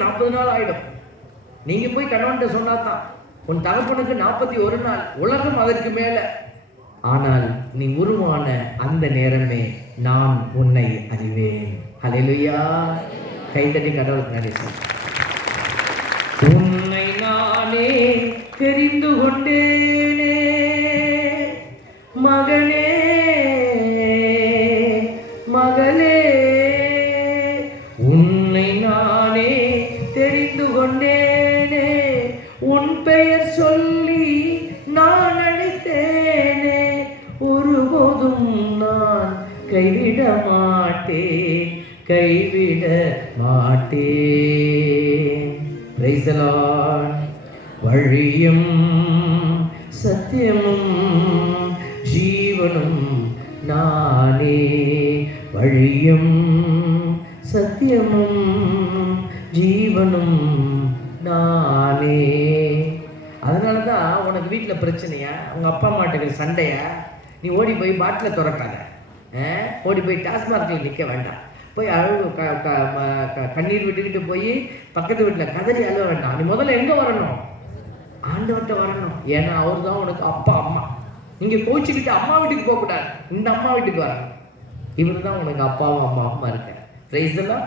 நாற்பது நாள் ஆயிடும். நீங்க போய் கணவன்கிட்ட சொன்னாதான் உன் தகப்பனுக்கு நாற்பத்தி ஒரு நாள் உலகம் அதற்கு மேல. ஆனால் நீ உருவான அந்த நேரமே நான் உன்னை அறிவேன். ஹalleluya. கைதட்டி கடவுளுக்கு நன்றி உன்னை நானே தெரிந்து கொண்டேனே. மகனே கொண்டேனே உன் பெயர் சொல்லி நான் அழைத்தேனே ஒருபோதும் நான் கைவிட மாட்டேன் கைவிட மாட்டேன். வழியும் சத்தியமும் ஜீவனும் நானே. வழியும் சத்தியமும் ஜீவனும் நானே. அதனால தான் உனக்கு வீட்டில் பிரச்சனையா? உங்கள் அப்பா அம்மாட்டுக்கு சண்டையா? நீ ஓடி போய் பாட்டில் துறக்காத ஓடி போய் டாஸ்மார்க்கில் நிற்க வேண்டாம். போய் அழகு க க கண்ணீர் விட்டுக்கிட்டு போய் பக்கத்து வீட்டில் கதறி அழுவ வேண்டாம். நீ முதல்ல எங்கே வரணும்? ஆண்டவர்கிட்ட வரணும். ஏன்னா அவர் தான் உனக்கு அப்பா அம்மா. நீங்கள் கோச்சிக்கிட்டு அம்மா வீட்டுக்கு போகக்கூடாது இந்த அம்மா வீட்டுக்கு வரணும் இவர் தான் உனக்கு அப்பாவும் அம்மாவுமா இருக்க பிரைஸ் எல்லாம்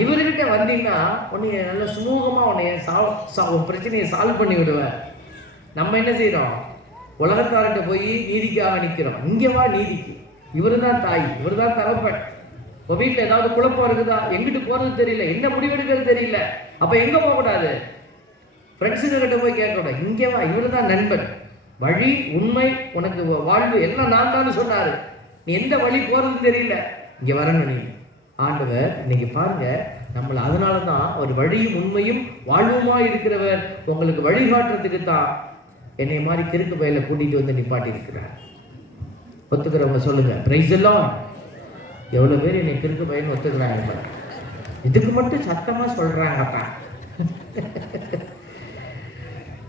இவர்கிட்ட வந்தீங்கன்னா உன்னைய நல்ல சுமூகமாக உன்னைய சால்வ் சா உன் பிரச்சனையை சால்வ் பண்ணி விடுவேன். நம்ம என்ன செய்கிறோம் உலகத்தார்கிட்ட போய் நீதிக்காக நிற்கிறோம் இங்கே வா நீதிக்கு. இவரு தான் தாய் இவர் தான் தகப்பன். இப்போ வீட்டில் ஏதாவது குழப்பம் இருக்குதா? எங்கிட்டு போகிறது தெரியல. என்ன முடிவெடுக்கிறது தெரியல. அப்போ எங்கே போகக்கூடாது? ஃப்ரெண்ட்ஸுங்கிட்ட போய் கேட்கணும். இங்கே வா இவர் தான் நண்பன். வழி உண்மை உனக்கு வாழ்வு எல்லாம் நான் தான் சொன்னார். நீ எந்த வழி போகிறது தெரியல. இங்கே வரணும் நீ. ஆண்டவர் இன்னைக்கு பாருங்க நம்மள அதனால தான் ஒரு வழியும் உண்மையும் வாழ்வுமா இருக்கிறவர் உங்களுக்கு வழிகாட்டுறதுக்கு தான் என்னை மாதிரி கிறுக்கு பயில கூட்டிட்டு வந்து நிப்பாட்டி இருக்கிறார் ஒத்துக்கிறவங்க சொல்லுங்க பிரைஸ் எல்லாம் எவ்வளவு பேர் என்னை கிறுக்கு பையன் ஒத்துக்கிறாங்க இதுக்கு மட்டும் சத்தமாக சொல்றாங்கப்பா.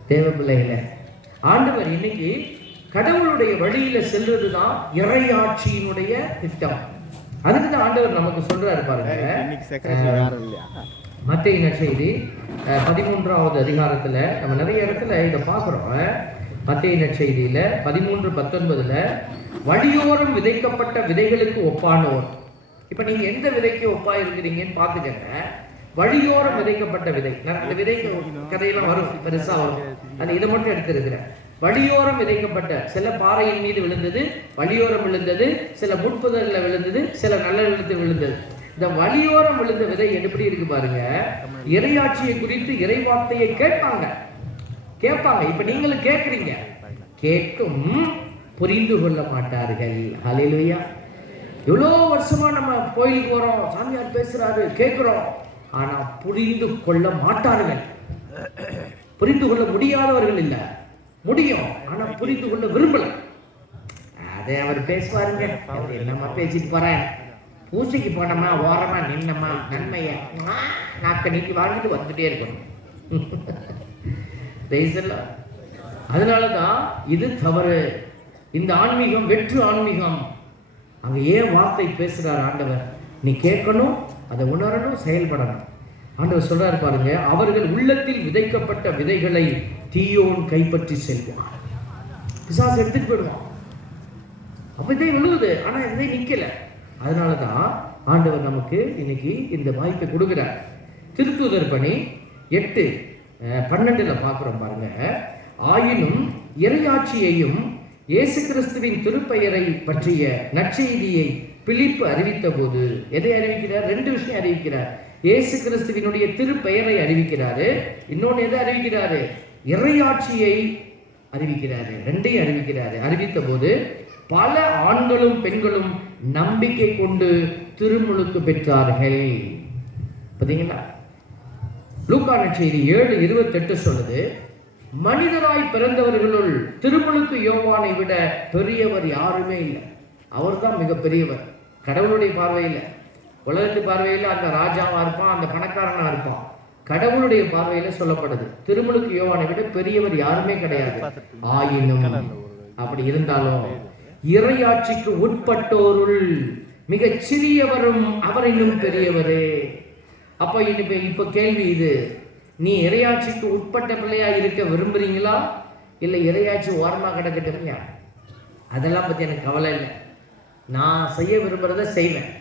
தேவ பிள்ளைகள ஆண்டவர் இன்னைக்கு கடவுளுடைய வழியில செல்றது தான் இறையாட்சியினுடைய திட்டம். அதுக்கு தான் ஆண்டவர் நமக்கு சொல்றாரு பாருங்க. மத்திய நற்செய்தி பதிமூன்றாவது அதிகாரத்துல நம்ம நிறைய இடத்துல இதை பார்க்குறோம். மத்திய நற்செய்தியில பதிமூன்று பத்தொன்பதுல வழியோரம் விதைக்கப்பட்ட விதைகளுக்கு ஒப்பானோர். இப்ப நீங்க எந்த விதைக்கு ஒப்பா இருக்கிறீங்கன்னு பார்த்துக்கங்க. வழியோரம் விதைக்கப்பட்ட விதை. நான் அந்த விதை கதையெல்லாம் வரும் பெருசா வரும். அது இதை மட்டும் எடுத்திருக்கிறேன். வழியோரம் விதைக்கப்பட்ட சில பாறையின் மீது விழுந்தது வழியோரம் விழுந்தது சில முட்புதல்ல விழுந்தது சில நல்ல விழுந்து விழுந்தது. இந்த வழியோரம் விழுந்த விதை எப்படி இருக்கு பாருங்க? இறையாட்சியை குறித்து இறைவார்த்தையை கேட்பாங்க. கேட்பாங்க. இப்ப நீங்களும் கேட்குறீங்க. கேட்கும் புரிந்து கொள்ள மாட்டார்கள். ஹalleluya. எவ்வளோ வருஷமா நம்ம கோயிலுக்கு போறோம் சாமியார் பேசுறாரு கேட்குறோம். ஆனா புரிந்து கொள்ள மாட்டார்கள். புரிந்து கொள்ள முடியாதவர்கள் இல்லை. முடியும். ஆனா புரிந்து கொள்ள விரும்பல. அதே அவர் பேசுவாருங்க. அவர் என்னம்மா பேசிட்டு போறேன் பூசைக்கு போனோமா ஓரமா நின்னமா? நன்மைய? நாக்க நீட்டி வாங்கிட்டு வந்துட்டே இருக்கணும். அதனாலதான் இது தவறு. இந்த ஆன்மீகம் வெற்று ஆன்மீகம். அங்க ஏன் வார்த்தை பேசுறார் ஆண்டவர்? நீ கேட்கணும் அதை உணரணும் செயல்படணும். ஆண்டவர் சொல்றாரு பாருங்க அவர்கள் உள்ளத்தில் விதைக்கப்பட்ட விதைகளை தீயோன் கைப்பற்றி செல்வான். பிசாசு எடுத்துட்டு போயிடுவான். அப்ப இதே விழுகுது ஆனா இதே நிக்கல. அதனாலதான் ஆண்டவர் நமக்கு இன்னைக்கு இந்த வாய்ப்பை கொடுக்கிறார். திருத்துதர் பணி எட்டு பன்னெண்டுல பார்க்கிறோம் பாருங்க. ஆயினும் இறையாட்சியையும் இயேசு கிறிஸ்துவின் திருப்பெயரை பற்றிய நற்செய்தியை பிழிப்பு அறிவித்த போது எதை அறிவிக்கிறார்? ரெண்டு விஷயம் அறிவிக்கிறார். இயேசு கிறிஸ்துவினுடைய திருப்பெயரை அறிவிக்கிறாரு. இன்னொன்னு எதை அறிவிக்கிறாரு? இறையாட்சியை அறிவிக்கிறாரு ரெண்டையும் அறிவிக்கிறாரு. அறிவித்த போது பல ஆண்களும் பெண்களும் நம்பிக்கை கொண்டு திருமுழுக்கு பெற்றார்கள். பார்த்தீங்களா லூக்கான செய்தி ஏழு இருபத்தெட்டு சொல்லுது மனிதராய் பிறந்தவர்களுள் திருமுழுக்கு யோவானை விட பெரியவர் யாருமே இல்லை. அவர்தான் மிக பெரியவர் கடவுளுடைய பார்வையில். உலகத்து பார்வையில் அந்த ராஜாவாக இருப்பான் அந்த பணக்காரனாக இருப்பான். கடவுளுடைய பார்வையில சொல்லப்படுது. திருமுழுக்கு யோவானை விட பெரியவர் யாருமே கிடையாது. ஆயினும் அப்படி இருந்தாலும் இறையாட்சிக்கு உட்பட்டோருள் மிகச் சிறியவரும் அவரிலும் பெரியவரே. அப்ப இனிமே இப்ப கேள்வி இது. நீ இறையாட்சிக்கு உட்பட்ட பிள்ளையா இருக்க விரும்புறீங்களா? இல்லை இறையாட்சி ஓரமா கிடக்கட்டுமையா அதெல்லாம் பத்தி எனக்கு கவலை இல்லை. நான் செய்ய விரும்புறத செய்வேன்.